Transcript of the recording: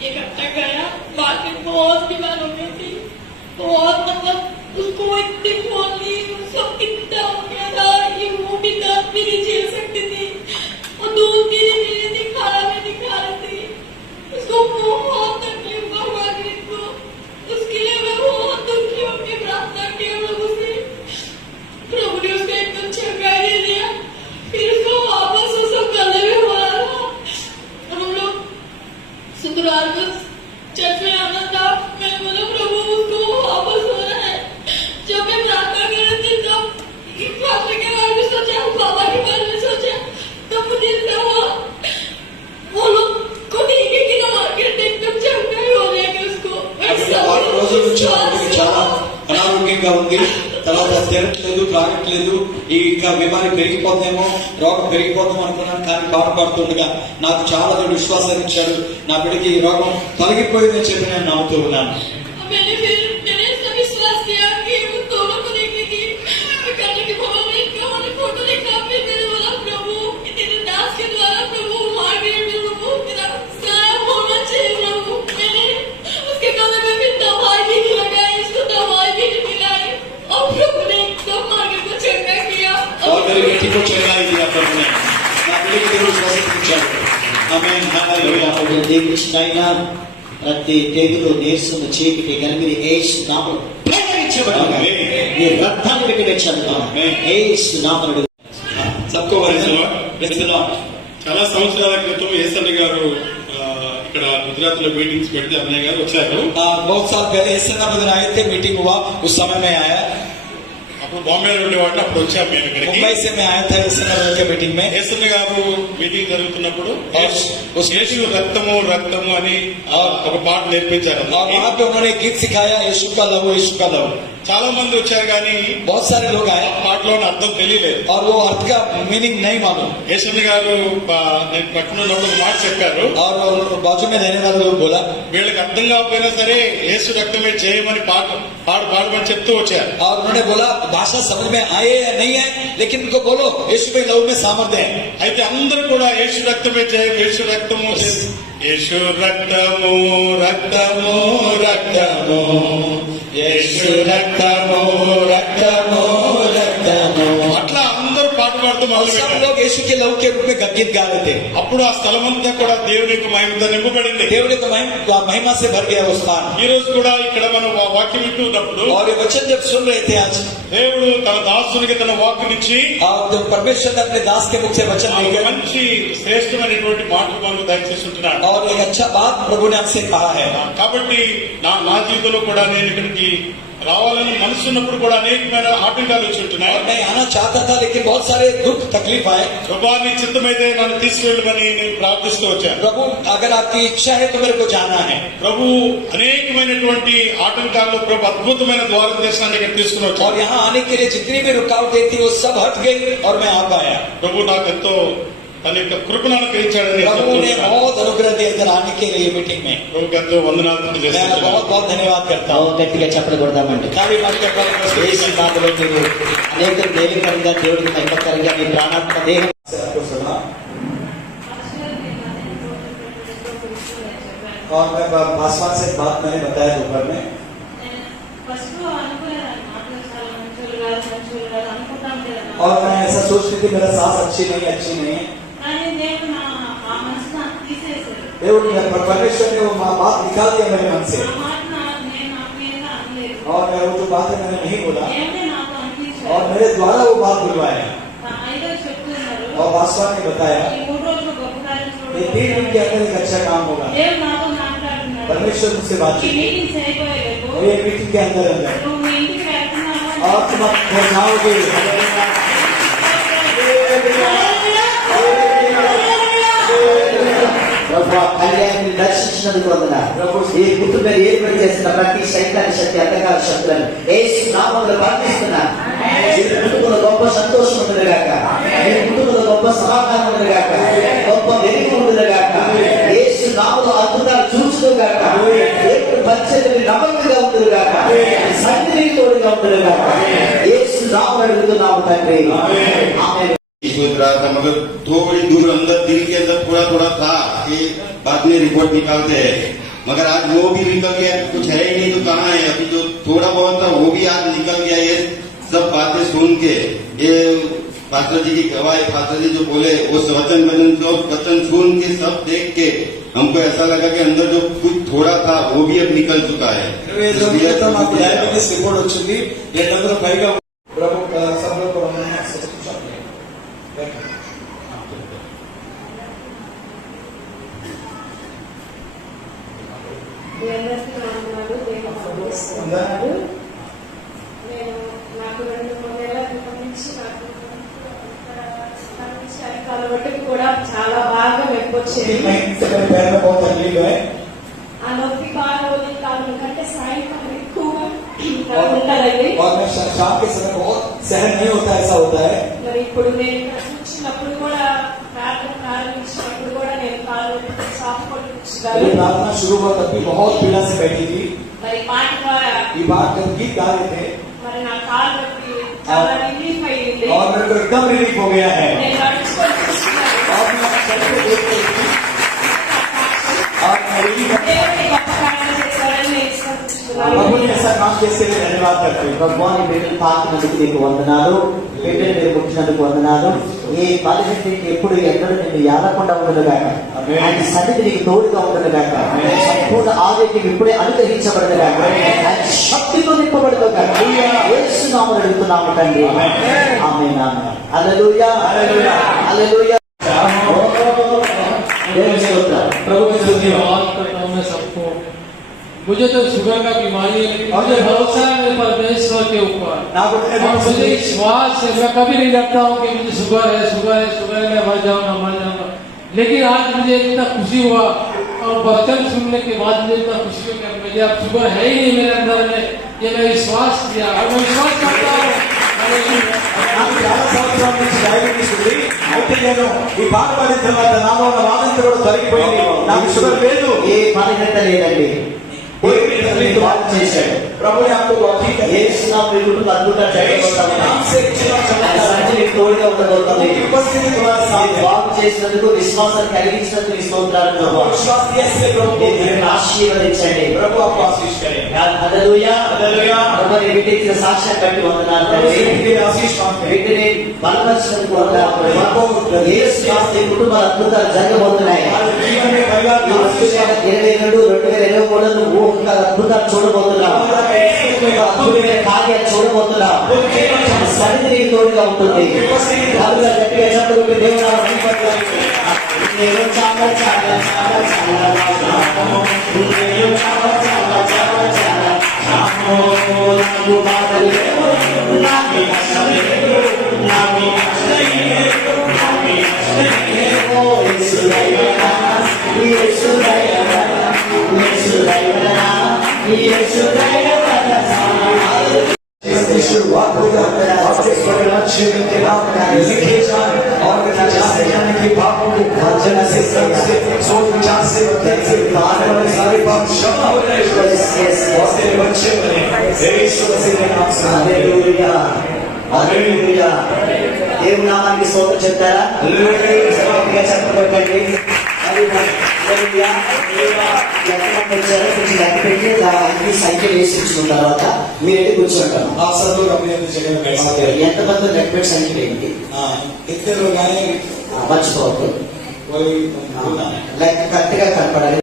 एक हफ़्ता गया मार्केट बहुत बीमार हो गई थी। बहुत मतलब उसको इतनी ली उसको कितना हो गया था कि वो भी दर्द भी नहीं झेल सकती थी। और दूध रही थी नहीं खा रही थी। उसको बहुत అనారోగ్యంగా ఉంది. తర్వాత తిరగట్లేదు త్రాగట్లేదు ఈ ఇంకా బిమారి పెరిగిపోతామో రోగం పెరిగిపోతాం అనుకున్నాను కానీ బాధపడుతుండగా నాకు చాలా దేవుడు విశ్వాసాన్ని ఇచ్చాడు నా బిడ్డకి ఈ రోగం తొలగిపోయిందని చెప్పి నేను నమ్ముతూ ఉన్నాను. ఆమె దేవుడు దేవుడిచ్చినైనా ప్రతి తెగులు నీరసం చీకటి కలిపి ఏసు నామం ప్రేమించబడి ఈ రక్తాన్ని పెట్టి తెచ్చాను ఏసు నామనుడు సబ్కో వరించవా చాలా సంవత్సరాల క్రితం ఏసన్న గారు ఆ, ఇక్కడ గుజరాత్ లో మీటింగ్స్ పెడితే అన్నయ్య గారు వచ్చారు आ, बहुत साल पहले इस समय दिन आए थे मीटिंग हुआ उस समय में आया అప్పుడు బాంబేలో ఉండేవాడిని అప్పుడు వచ్చాం మేము मुंबई ఇక్కడికి से मैं आया था इस समय के मीटिंग में ఏసన్న గారు మీటింగ్ జరుగుతున్నప్పుడు యేసు- యేసు రక్తము రక్తము అని ఆ, ఒక పాట నేర్పించారు और वहाँ पे उन्होंने गीत सिखाया यीशु का लव यीशु का लव చాలా మంది వచ్చారు కానీ बहुत सारे लोग ఆ आए పాటలోని అర్థం తెలియలేదు और वो अर्थ का मीनिंग नहीं मालूम ఏసన్న గారు ఆ, నేను పక్కన ఉన్నప్పుడు ఒక మాట చెప్పారు और बाजू में रहने वाले लोग बोला వీళ్ళకి అర్థం కాకపోయినా సరే యేసు రక్తమే చేయమని పాట పాడు పాడమని చెప్తూ వచ్చారు और उन्होंने बोला भाषा समझ में आए या नहीं आए लेकिन उनको बोलो यीशु में लव में सामर्थ्य है అయితే అందరూ కూడా యేసు రక్తమే చేయ యేసు రక్తము చే- యేసు రక్తము రక్తము రక్తము యశు రక్తమో రక్తమో పాట పాడుతూ और మొదలు सब పెట్టారు लोग यीशु के लव के रूप में गीत गा रहे थे అప్పుడు ఆ స్థలం అంతా కూడా దేవుని యొక్క మహిమతో నింపబడింది దేవుడి యొక్క महिमा महिमा से भर गया वो स्थान ఈ రోజు కూడా ఇక్కడ మనం వా- వాక్యం వింటున్నప్పుడు और ये वचन जब सुन रहे थे आज దేవుడు తన దాసునికి తన వాక్కునిచ్చి और जब परमेश्वर ने अपने दास के मुख से वचन ఆ लेकर మంచి శ్రేష్టమైనటువంటి మాటలు మనకు దయచేసి ఉంటున్నాడు और एक अच्छा बात प्रभु ने हमसे कहा है కాబట్టి నా నా జీవితంలో కూడా నేను ఇక్కడికి రావాలని మనసు ఉన్నప్పుడు కూడా అనేకమైన ఆటంకాలు వచ్చి ఉంటున్నాయి और मैं आना चाहता था लेकिन बहुत सारे दुख तकलीफ आए ప్రభా నీ చిత్తమైతే నన్ను తీసుకెళ్ళమని నేను ప్రార్థిస్తూ వచ్చాను प्रभु अगर आपकी इच्छा है तो मेरे को जाना है ప్రభు అనేకమైనటువంటి ఆటంకాల్లో ప్రభు అద్భుతమైన ద్వార దర్శనాన్ని ఇక్కడ తీసుకుని और వచ్చాను यहाँ आने के लिए जितनी भी रुकावटें थी वो सब हट गई और मैं आ पाया ప్రభు నాకు ఎంతో తన యొక్క కృపను అనుగ్రహించాడని నేను प्रभु ने చెప్తున్నాను. बहुत अनुग्रह दिया इधर आने के लिए मीटिंग में ప్రభుకి ఎంతో వందనాలు मैं చేస్తున్నాను बहुत बहुत धन्यवाद करता हूँ గట్టిగా చెప్పలు కొడదామండి ताली मार के प्रभु ఏసు నామములో మీరు అనేక దేవికరంగా దేవుడికి మహిమకరంగా మీ ప్రాణాత్మ దేహం से आपको सुना और मैं पासवान से बात मैंने बताया दोपहर में ఫస్ట్ అనుకునేదాన్ని మాటలు చాలా మంచోళ్ళు కాదు మంచోళ్ళు కాదు అనుకుంటాం కదా और मैं ऐसा सोच रही थी मेरा सास अच्छी नहीं अच्छी नहीं है देव परमेश्वर ने वो बात निकाल दिया मेरे मन से और मैं वो जो बात है मैंने नहीं बोला। और मेरे द्वारा वो बात बुलवाया। और वास्तव ने बताया ये तीन दिन के अंदर एक अच्छा काम होगा। परमेश्वर मुझसे बात की मीटिंग के अंदर अंदर। और तुम आप जाओगे। కళ్యాణాన్ని దర్శించినందుకు వందన ఈ కుటుంబం ఏర్పడి చేస్తున్న ప్రతి సైతాన్ని శక్తి అంధకార శక్తులను ఏసు నామంలో ప్రార్థిస్తున్నా ఈ కుటుంబంలో గొప్ప సంతోషం ఉండదుగాక ఈ కుటుంబంలో గొప్ప సమాధానం ఉండదుగాక గొప్ప వెలుగు ఉండదుగాక ఏసు నామంలో అద్భుతాలు చూసుకుగాక దేవుడు పరిచయం నమ్మకంగా ఉంటుందిగాక సన్నిధి తోడుగా ఉంటుందిగాక ఏసు నామం అడుగుతున్నాము తండ్రి ఆమె सोच रहा था मगर थोड़ी दूर अंदर दिल के अंदर थोड़ा थोड़ा था कि बाद में रिपोर्ट निकालते हैं। मगर आज वो भी निकल गया कुछ है ही नहीं तो कहाँ है? अभी जो थोड़ा बहुत था वो भी आज निकल गया ये सब बातें सुन के। ये पात्र जी की गवाही पात्र जी जो बोले वो वचन वचन जो वचन सुन के सब देख के हमको ऐसा लगा कि अंदर जो कुछ थोड़ा था वो भी अब निकल चुका है। దేవస్థానాలు నిర్వహిస్తున్నారు నేను నాకు రెండు మూడు కాబట్టి కూడా చాలా బాగా మెప్పొచ్చింది ఆ నొప్పి బాగా కాదు కంటే సాయంకాలం ఎక్కువగా ఉంటుందండి మరి ఇప్పుడు నేను प्रार्थना शुरू हुआ तब भी बहुत पीड़ा से बैठी थी। ये बात जब गीत गा रहे थे। और मेरे को एकदम रिलीफ हो गया है। और मैं प्रभु ने విశ్వసిస్తున్నాను. ऐसा काम किए लिए धन्यवाद करते हैं ప్రభువాని బిడ్డలు తాకినందుకు నీకు వందనాలు బిడ్డలు మీరు పుట్టినందుకు వందనాలు ఈ బలహీనతకి ఎప్పుడు ఎన్నడూ నిన్ను యాదకుండా ఉండదు కాక ఆయన సన్నిధి నీకు తోడుగా ఉండదు కాక సంపూర్ణ ఆరోగ్యం ఇప్పుడే అనుగ్రహించబడదు కాక ఆయన శక్తితో నింపబడదు కాక ఏసునామలు అడుగుతున్నాము తండ్రి ఆమె అల్లెలూయా హల్లెలూయా. అల్లెలూయా मुझे तो शुगर का बीमारी है लेकिन मुझे भरोसा है मेरे परमेश्वर के ऊपर నాకు ఉండే और मुझे विश्वास है मैं कभी नहीं लगता हूँ कि मुझे शुगर है शुगर है शुगर है मैं मर जाऊंगा मर जाऊंगा लेकिन आज मुझे इतना खुशी हुआ और वचन सुनने के बाद मुझे इतना खुशी हुआ कि मुझे अब शुगर है ही नहीं मेरे अंदर में ये मैं विश्वास किया और मैं विश्वास करता हूँ हालेलुया। నాకు చాలా సంవత్సరాల నుంచి డయాబెటీస్ ఉంది అయితే నేను ఈ బాధపడిన తర్వాత నాలో ఉన్న వాదంతా కూడా తొలగిపోయింది నాకు షుగర్ లేదు ఏ బలహీనత లేదండి దేవుడు బాగు చేశాడు ప్రభు ने आपको बहुत ठीक है ఏసునామం మీ కుటుంబం అద్భుతాలు జరగబోతా ఉన్నాయి. नाम से इच्छा ఆయన సన్నిధి మీకు తోడుగా ఉండబోతుంది की उपस्थिति तुम्हारे साथ మీరు है బాగు చేసినందుకు విశ్వాసాన్ని కలిగించినందుకు నీ స్తోత్రాలు ప్రభు विश्वास से प्रभु को మీరు ఆశీర్వదించండి प्रभु आपको आशीष करे హల్లెలూయా హల్లెలూయా. ప్రభు నీ బిడ్డ ఇచ్చిన సాక్ష్యం బట్టి వందనాలు प्रभु తండ్రి. से के आशीष मांगते हैं బిడ్డని బలపరిచినందుకు వందనాలు ప్రభు. యేసు నామములో నీ కుటుంబాల అద్భుతాలు జరగబోతున్నాయి हमारे जीवन में परिवार ఈ రెండు వేల ఇరవై రెండు రెండు వేల ఇరవై మూడు నువ్వు ఒక అద్భుతాలు చూడబోతున్నావు అద్భుతమైన కార్యాలు చూడబోతున్నావు సన్నిధి తోడుగా ఉంటుంది కాదుగా గట్టిగా చెప్పబోతే దేవుడు. నేను చాలా చాలా చాలా చాలా రాము. నేను చాలా చాలా చాలా చాలా రాము. నాకు బాధలు లేవు. నాకు शुरुआत हो जाता है आपके स्वर्ण शिविर के नाम लिखे जाए और जाने जाने के पापों के भजन से सबसे सोच विचार से वचन से दान वाले सारे पाप क्षमा हो जाए और तेरे बच्चे बने ईश्वर से नाम से हालेलुया हालेलुया देव नाम की सोच चलता है దానికి సైకిల్ వేసి ఇచ్చిన తర్వాత మీరైతే కూర్చుంటారు ఆసర్లు ఎంతమంది లెగ్ బెడ్ సైకిల్ ఏంటి ఇద్దరు మర్చిపోవద్దు లెక్క కరెక్ట్గా కనపడాలి.